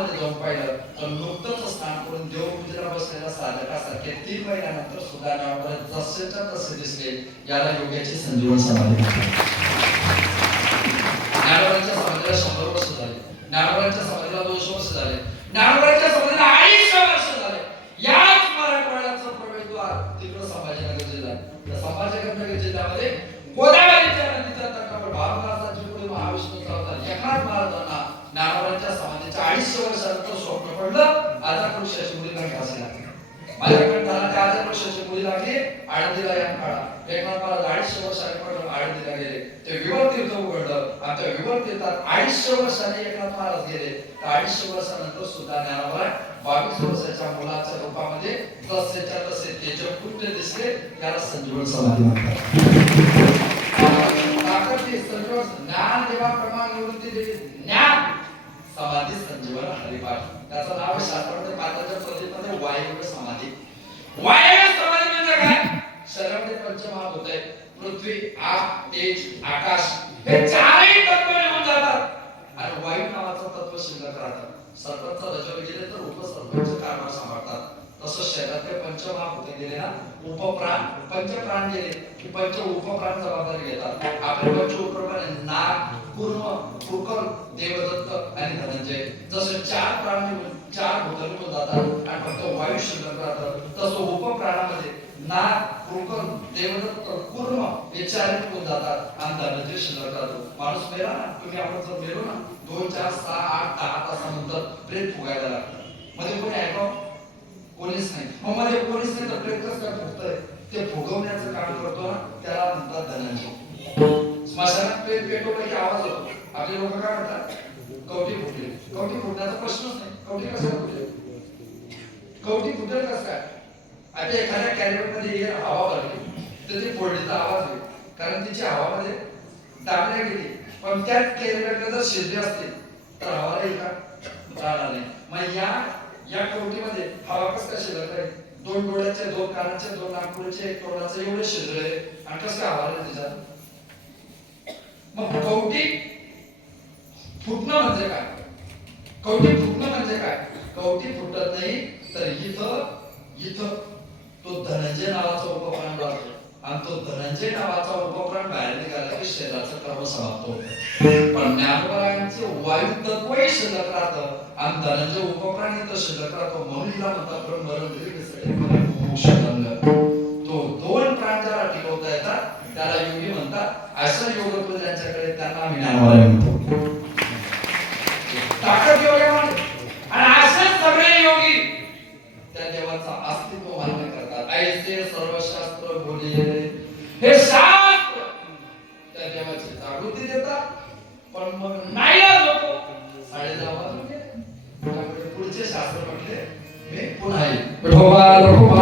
मध्ये जाऊन पाहिलं तर नुकतंच स्नान करून देवपूजेला बसलेल्या साधकासारखे 3 महिन्यानंतर सुद्धा ज्ञानोबा जसेच्या तसे दिसले. याला योग्याची संजीवन समाधी म्हणतात. ज्ञानोबाच्या समाधीला 100 वर्ष झाले, ज्ञानोबाच्या समाधीला 200 वर्ष झाले, ज्ञानोबाच्या समाधीला 250 वर्ष झाले. याच मराठवाड्याचं प्रवेशद्वार तिकडे संभाजीनगर जिल्हा, त्या संभाजीनगर जिल्ह्यामध्ये गोदावरीच्या नदीच्या तटावर भारताचा पुढे महाविष्णूचा अवतार एकनाथ महाराजांना ज्ञानोबाच्या समाधीच्या 250 वर्षानंतर स्वप्न पडलं. आजारवृक्षाची मुली नाही असेल माझ्याकडे त्या आजारवृक्षाची मुली लागली आळंदीला या काळा. एकनाथ महाराज 250 वर्षांनी पडलं आळंदीला गेले. ते विवर तीर्थ उघडलं आणि त्या विवर तीर्थात 250 वर्षांनी एकनाथ महाराज गेले. तर 250 वर्षानंतर सुद्धा ज्ञानोबा 22 वर्षाच्या मुलाच्या रूपामध्ये तसेच्या तसे तेजपुत्र दिसले. त्याला संजीवन समाधी म्हणतात. ज्ञान देवा प्रमाण निवृत्ती देवी ज्ञान समाधी संजीवन हरिपाठ. त्याचं नाव शास्त्रामध्ये पात्राच्या प्रतीमध्ये वायव्य समाधी. वायव्य समाधी म्हणजे काय? शरीरामध्ये पंचमहाभूत आहेत, पृथ्वी, आग, तेज, आकाश हे चारही तत्व निघून जातात आणि वायू नावाचं तत्व शिल्लक राहतं. सर्पचा रजोगुण गेले तर उपसर्पांचे कारभार सांभाळतात. तसं शरीरातले पंचमहाभूत गेले ना, उपप्राण पंचप्राण गेले की पंच उपप्राण जबाबदारी घेतात. आपले पंच उपप्राण नाग, कूर्म, कुकर, देवदत्त आणि धनंजय. जसं 4 प्राण चार भूत निघून जातात आणि फक्त वायू शिल्लक राहतं, तसं उपप्राणामध्ये नाग, कुकर, देवदत्त, कूर्म हे 4 निघून जातात आणि धनंजय शिल्लक राहतो. माणूस मेला ना, तुम्ही आपण जर मेलो ना 2, 4, 6, 8, 10 तासानंतर प्रेत फुगायला लागतं. मध्ये कोणी आहे का? कोणीच नाही. मग मध्ये कोणीच नाही तर प्रेत कसं काय फुगतंय? ते फुगवण्याचं काम करतो ना, त्याला म्हणतात धनंजय. स्मशानात प्रेत पेटवलं की आवाज होतो. आपले लोक काय म्हणतात? कवटी फुटली. कवटी फुटण्याचा प्रश्नच नाही. कवटी कशाला फुटली? कवटी फुटेल कसं काय? आता एखाद्या कॅरियरमध्ये हवा भरली तर ती फोडलीचा आवाज होईल, कारण तिची हवामध्ये दाबल्या गेली. पण त्याच कॅरियरला जर शिरली असते तर हवा येईल का? राहणार नाही. मग या कवटीमध्ये हवा कसं काय शिरत राहील? 2 डोळ्याचे, 2 कानाचे, 2 नागपुराचे, 1 तोंडाचे एवढे शिरले आणि कसं काय हवा राहील तिच्यात? मग कवटी फुटणं म्हणजे काय? कवटी फुटणं म्हणजे काय? कवटी फुटत नाही तर इथं तो धनंजय नावाचा उपप्राण राहतो आणि तो धनंजय नावाचा उपप्राण बाहेर निघाला की शरीराचं कर्म समाप्त होतं. पण ज्ञानोबांचे वायू तत्वही शिल्लक राहतं आणि धनंजय उपप्राण इथं शिल्लक राहतो. म्हणून हिला म्हणतात तो 2 प्राण ज्याला टिकवता येतात त्याला योगी म्हणतात. असं योग ज्यांच्याकडे त्यांना आम्ही ज्ञानोबा म्हणतो. ताकद योग्यवान आणि असे सगळे योगी त्या देवाचं अस्तित्व मान्य करतात. ऐसे सर्वशास्त्र बोलले हे शास्त्र त्या देवाची जागृती देतात. पण मग नाही लोक 10:30 वाजून गेले. त्यामुळे पुढचे शास्त्र म्हटले मी पुन्हा येईल.